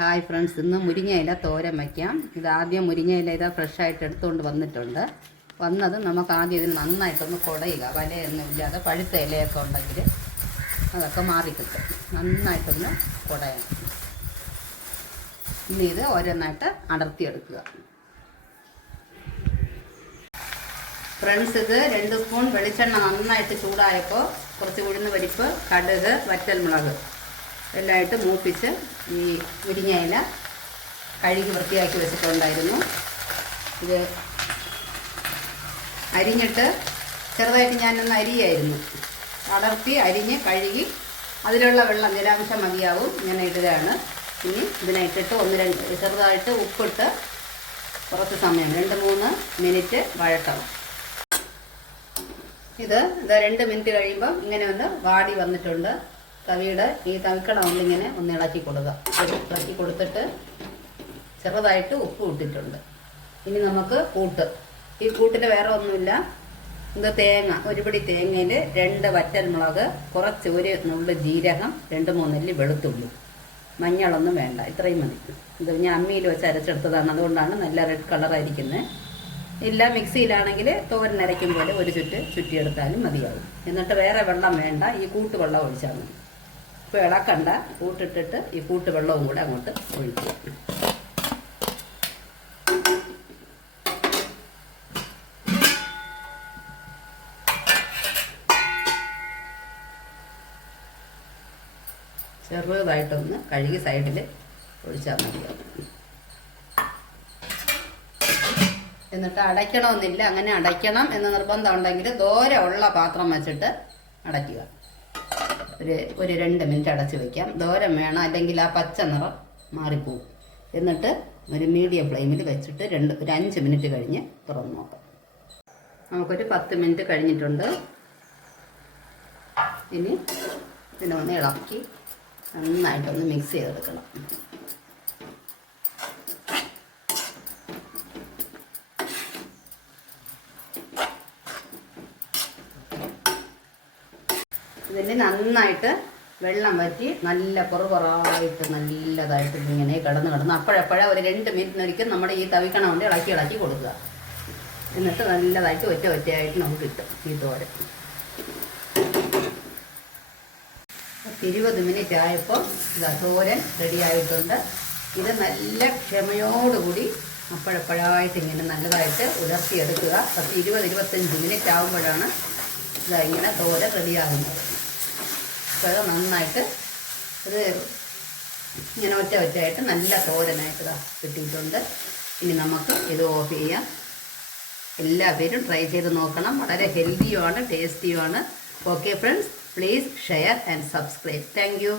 Hi friends, ഇന്ന് മുരിങ്ങയില തോരൻ വയ്ക്കാം. ഇതാദ്യം മുരിങ്ങയില ഇതാ ഫ്രഷായിട്ട് എടുത്തുകൊണ്ട് വന്നിട്ടുണ്ട്. വന്നത് നമുക്ക് ആദ്യം ഇതിന് നന്നായിട്ടൊന്ന് കുടയുക. വലയൊന്നും ഇല്ലാതെ പഴുത്ത ഇലയൊക്കെ ഉണ്ടെങ്കിൽ അതൊക്കെ മാറിക്കിട്ടും. നന്നായിട്ടൊന്ന് കുടയണം. ഇനി ഇത് ഓരോന്നായിട്ട് അടർത്തിയെടുക്കുക. ഫ്രണ്ട്സ്, ഇത് 2 സ്പൂൺ വെളിച്ചെണ്ണ നന്നായിട്ട് ചൂടായപ്പോൾ കുറച്ച് ഉഴുന്ന് പരിപ്പ്, കടുക്, വറ്റൽമുളക് എല്ലാമായിട്ട് മൂപ്പിച്ച് ഈ മുരിങ്ങയില കഴുകി വൃത്തിയാക്കി വെച്ചിട്ടുണ്ടായിരുന്നു. ഇത് അരിഞ്ഞിട്ട് ചെറുതായിട്ട് ഞാനൊന്ന് അരിയായിരുന്നു. അടർത്തി അരിഞ്ഞ് കഴുകി അതിലുള്ള വെള്ളം ജലാംശം മതിയാവും ഇങ്ങനെ ഇടുകയാണ്. ഇനി ഇതിനായിട്ടിട്ട് ചെറുതായിട്ട് ഉപ്പിട്ട് കുറച്ച് സമയം 2-3 മിനിറ്റ് വഴട്ടണം. ഇത് 2 മിനിറ്റ് കഴിയുമ്പം ഇങ്ങനെ ഒന്ന് വാടി വന്നിട്ടുണ്ട്. തവിയുടെ ഈ തവിക്കട ഇങ്ങനെ ഒന്ന് ഇളക്കി കൊടുക്കുക. ഇളക്കി കൊടുത്തിട്ട് ചെറുതായിട്ട് ഉപ്പ് ഇട്ടിട്ടുണ്ട്. ഇനി നമുക്ക് ഈ കൂട്ടിൽ വേറെ ഒന്നുമില്ല. ഇത് തേങ്ങ, ഒരു പിടി തേങ്ങയിൽ 2 വറ്റൽമുളക്, കുറച്ച് ഒരു നുള്ളു ജീരകം, 2-3 നെല്ലി വെളുത്തുള്ളി, മഞ്ഞളൊന്നും വേണ്ട, ഇത്രയും മതി. ഇത് ഞാൻ അമ്മിയിൽ വെച്ച് അരച്ചെടുത്തതാണ്, അതുകൊണ്ടാണ് നല്ല റെഡ് കളറായിരിക്കുന്നത്. ഇല്ല മിക്സിയിലാണെങ്കിൽ തോരൻ അരയ്ക്കും പോലെ ഒരു ചുറ്റിയെടുത്താലും മതിയാവും. എന്നിട്ട് വേറെ വെള്ളം വേണ്ട, ഈ കൂട്ടുവെള്ളം ഒഴിച്ചാൽ മതി. ഇപ്പോൾ ഇളക്കണ്ട, കൂട്ടിട്ടിട്ട് ഈ കൂട്ടുവെള്ളവും കൂടെ അങ്ങോട്ട് ഒഴിക്കുക. ചെറുതായിട്ടൊന്ന് കഴുകി സൈഡിൽ ഒഴിച്ചാൽ മതിയാവും. എന്നിട്ട് അടയ്ക്കണമെന്നില്ല. അങ്ങനെ അടയ്ക്കണം എന്ന് നിർബന്ധം ഉണ്ടെങ്കിൽ ദോര ഉള്ള പാത്രം വെച്ചിട്ട് അടയ്ക്കുക. ഒരു 2 മിനിറ്റ് അടച്ച് വയ്ക്കാം. ദോരം വേണം, അല്ലെങ്കിൽ ആ പച്ച നിറം മാറിപ്പോവും. എന്നിട്ട് ഒരു മീഡിയം ഫ്ലെയിമിൽ വെച്ചിട്ട് ഒരു 5 മിനിറ്റ് കഴിഞ്ഞ് തുറന്ന് നോക്കാം. നമുക്കൊരു 10 മിനിറ്റ് കഴിഞ്ഞിട്ടുണ്ട്. ഇനി ഇതിനൊന്ന് ഇളക്കി നന്നായിട്ടൊന്ന് മിക്സ് ചെയ്തെടുക്കണം. ഇതിൽ നന്നായിട്ട് വെള്ളം വറ്റി നല്ല പൊറുപൊറായിട്ട് നല്ലതായിട്ട് ഇങ്ങനെ കിടന്ന് അപ്പോഴപ്പോഴേ ഒരു 2 മിനിറ്റിനൊരിക്കൽ നമ്മുടെ ഈ തവിക്കണ കൊണ്ട് ഇളക്കി കൊടുക്കുക. എന്നിട്ട് നല്ലതായിട്ട് ഒറ്റയായിട്ട് നമുക്ക് കിട്ടും ഈ തോരൻ. 20 മിനിറ്റ് ആയപ്പോൾ ഇതാ തോരൻ റെഡിയായിട്ടുണ്ട്. ഇത് നല്ല ക്ഷമയോടുകൂടി അപ്പോഴപ്പോഴായിട്ട് ഇങ്ങനെ നല്ലതായിട്ട് ഉലർത്തിയെടുക്കുക. 20-25 മിനിറ്റ് ആകുമ്പോഴാണ് ഇതാ ഇങ്ങനെ തോരൻ റെഡിയാകുന്നത്. അപ്പോൾ നന്നായിട്ട് ഇത് ഇങ്ങനെ ഒറ്റയായിട്ട് നല്ല തോരനായിട്ട് കിട്ടിയിട്ടുണ്ട്. ഇനി നമുക്ക് ഇത് ഓഫ് ചെയ്യാം. എല്ലാവരും ട്രൈ ചെയ്ത് നോക്കണം. വളരെ ഹെൽത്തിയുമാണ്, ടേസ്റ്റിയുമാണ്. Okay friends, please share and subscribe. Thank U.